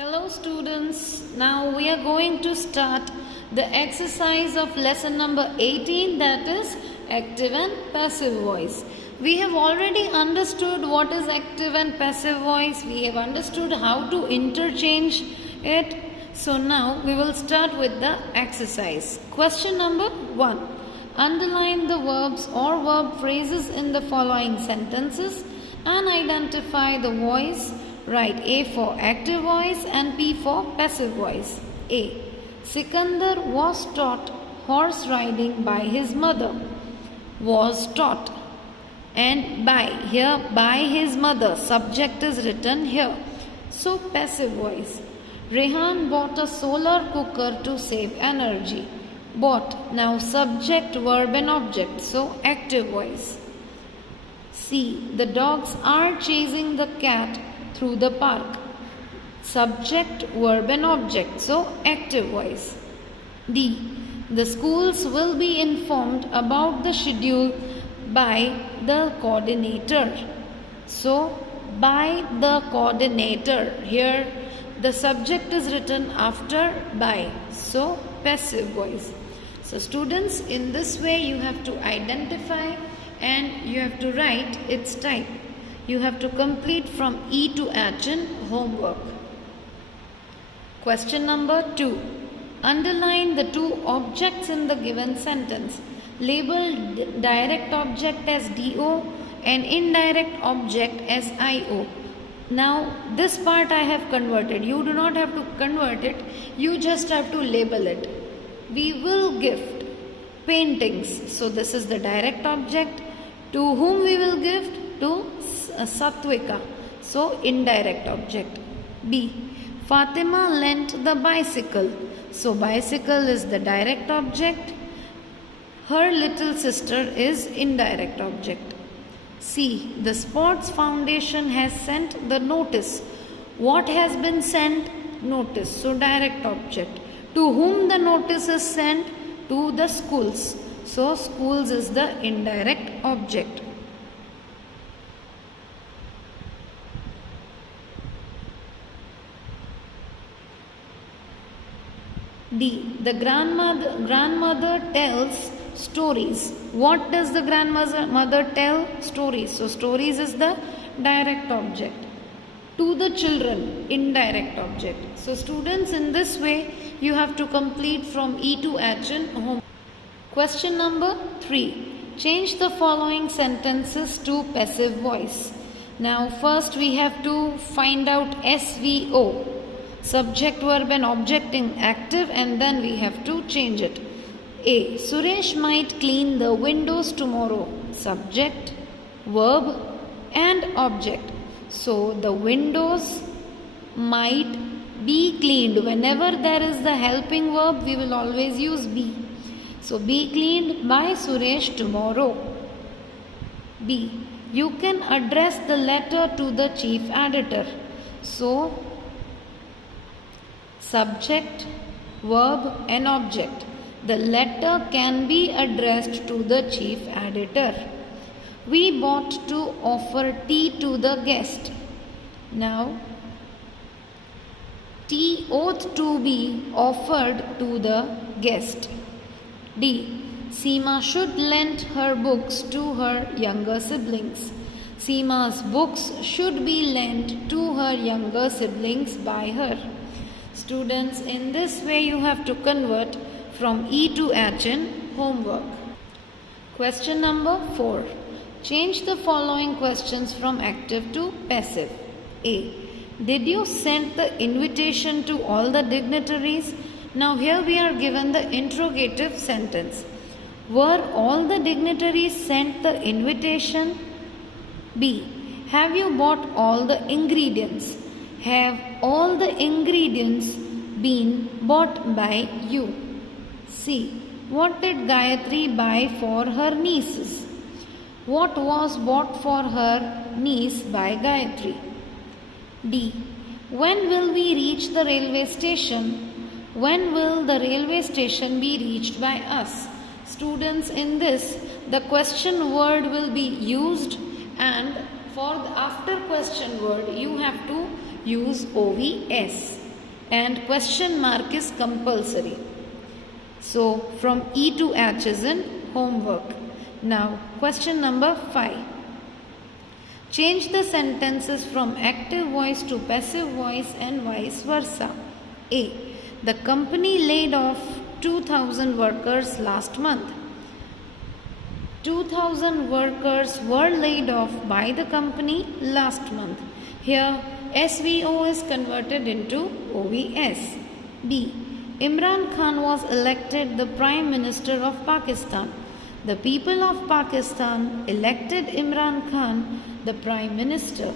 Hello students, now we are going to start the exercise of lesson number 18, that is active and passive voice. We have already understood what is active and passive voice. We have understood how to interchange it. So now we will start with the exercise. Question number 1. Underline the verbs or verb phrases in the following sentences and identify the voice. Write A for active voice and P for passive voice. A. Sikandar was taught horse riding by his mother. Was taught. And by his mother. Subject is written here. So passive voice. Rehan bought a solar cooker to save energy. Bought. Now subject, verb and object. So active voice. C. The dogs are chasing the cat through the park. Subject, verb and object. So active voice. D. The schools will be informed about the schedule by the coordinator. So by the coordinator. Here the subject is written after by. So passive voice. So students, in this way you have to identify and you have to write its type. You have to complete from E to H in homework. Question number 2. Underline the two objects in the given sentence. Label direct object as DO and indirect object as IO. Now this part I have converted. You do not have to convert it. You just have to label it. We will gift paintings. So this is the direct object. To whom we will gift? To Satvika. So indirect object. B. Fatima lent the bicycle. So bicycle is the direct object. Her little sister is indirect object. C. The Sports Foundation has sent the notice. What has been sent? Notice. So direct object. To whom the notice is sent? To the schools. So schools is the indirect object. D. The grandmother tells stories. What does the grandmother tell? Stories. So stories is the direct object. To the children, indirect object. So students, in this way you have to complete from E to H in home. Question number 3. Change the following sentences to passive voice. Now first we have to find out SVO. Subject, verb and object in active, and then we have to change it. A. Suresh might clean the windows tomorrow. Subject, verb and object. So the windows might be cleaned. Whenever there is the helping verb, we will always use be. So be cleaned by Suresh tomorrow. B. You can address the letter to the chief editor. So subject, verb and object. The letter can be addressed to the chief editor. We bought to offer tea to the guest. Now tea ought to be offered to the guest. D. Seema should lend her books to her younger siblings. Seema's books should be lent to her younger siblings by her. Students, in this way you have to convert from E to H in homework. Question number 4. Change the following questions from active to passive. A. Did you send the invitation to all the dignitaries? Now here we are given the interrogative sentence. Were all the dignitaries sent the invitation? B. Have you bought all the ingredients? Have all the ingredients been bought by you? C. What did Gayatri buy for her nieces? What was bought for her niece by Gayatri? D. When will we reach the railway station? When will the railway station be reached by us? Students, in this, the question word will be used, and for the after question word you have to use OVS. and question mark is compulsory. So from E to H is in homework. Now question number 5. Change the sentences from active voice to passive voice and vice versa. A. The company laid off 2000 workers last month. 2000 workers were laid off by the company last month. Here SVO is converted into OVS. B. Imran Khan was elected the Prime Minister of Pakistan. The people of Pakistan elected Imran Khan the Prime Minister.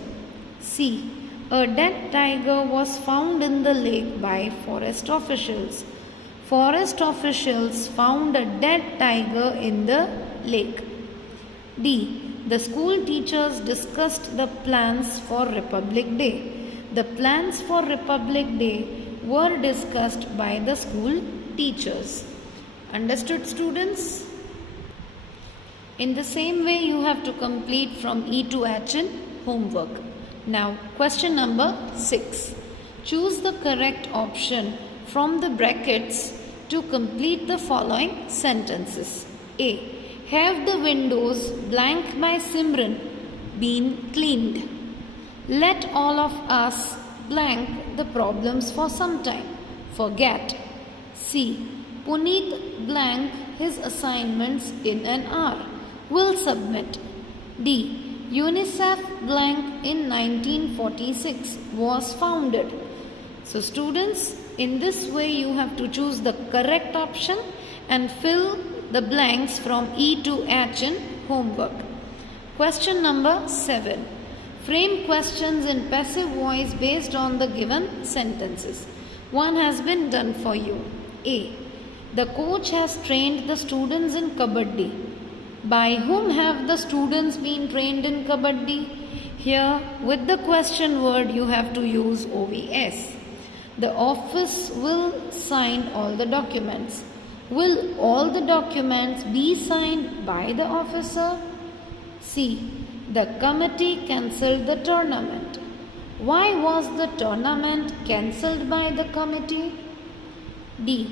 C. A dead tiger was found in the lake by forest officials. Forest officials found a dead tiger in the lake. D. The school teachers discussed the plans for Republic Day. The plans for Republic Day were discussed by the school teachers. Understood, students? In the same way, you have to complete from E to H in homework. Now, question number 6. Choose the correct option from the brackets to complete the following sentences. A. Have the windows blank by Simran been cleaned? Let all of us blank the problems for some time. Forget. C. Puneet blank his assignments in an hour. Will submit. D. UNICEF blank in 1946 was founded. So students, in this way you have to choose the correct option and fill the blanks from E to H in homework. Question number 7. Frame questions in passive voice based on the given sentences. One has been done for you. A. The coach has trained the students in Kabaddi. By whom have the students been trained in Kabaddi? Here, with the question word, you have to use OVS. The office will sign all the documents. Will all the documents be signed by the officer? C. The committee cancelled the tournament. Why was the tournament cancelled by the committee? D.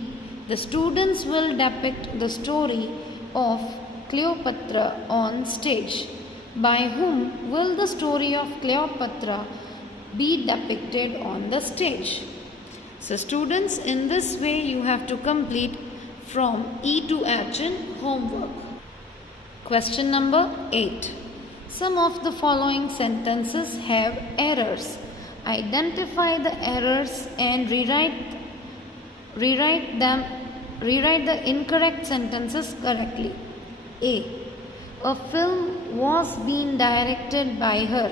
The students will depict the story of Cleopatra on stage. By whom will the story of Cleopatra be depicted on the stage? So students, in this way you have to complete from E to H in homework. Question number 8. Some of the following sentences have errors. Identify the errors and rewrite the incorrect sentences correctly. A. A film was being directed by her.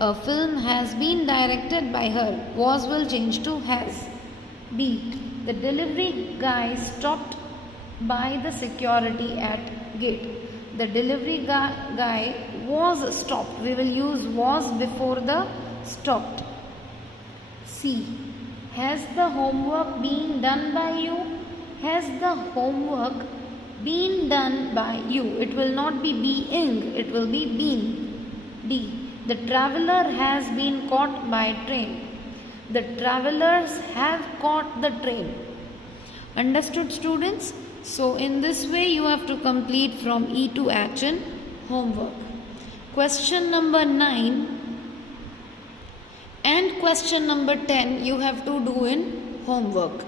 A film has been directed by her. Was will change to has. B. The delivery guy stopped by the security at gate. The delivery guy was stopped. We will use was before the stopped. C. Has the homework been done by you? Has the homework been done by you? It will not be being, it will be been. D. The traveler has been caught by train. The travelers have caught the train. Understood, students? So in this way you have to complete from E to H in homework. Question number 9 and question number 10 you have to do in homework.